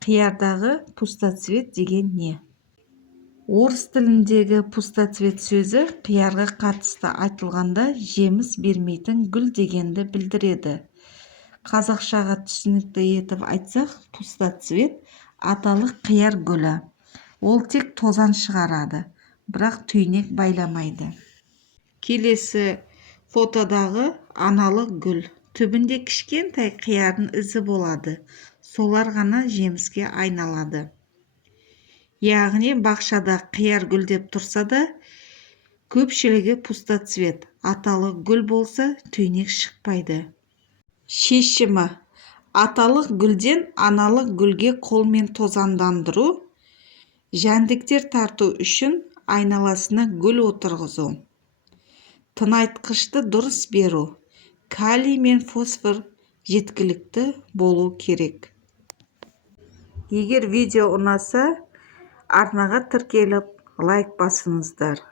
Қиярдағы пустоцвет деген не? Орыс тіліндегі пустоцвет сөзі қиярға қатысты айтылғанда жеміс бермейтін гүл дегенді білдіреді. Қазақшаға түсінікті етіп айтсақ, пустоцвет аталық қияр гүлі. Ол тек тозан шығарады, бірақ түйнек байламайды. Келесі фотодағы аналық гүл. Түбінде кішкентай қиярдың ізі болады. Солар ғана жеміске айналады. Яғни бақшада қияр гүлдеп тұрса да, көпшілігі пустоцвет. Аталық гүл болса, түйнек шықпайды. Шешімі: аталық гүлден аналық гүлге қолмен тозаңдандыру, жәндіктер тарту үшін айналасына гүл отырғызу. Тыңайтқышты дұрыс беру. Калий мен фосфор жеткілікті болу керек. Егер видео ұнаса, арнаға тіркеліп, лайк басыңыздар.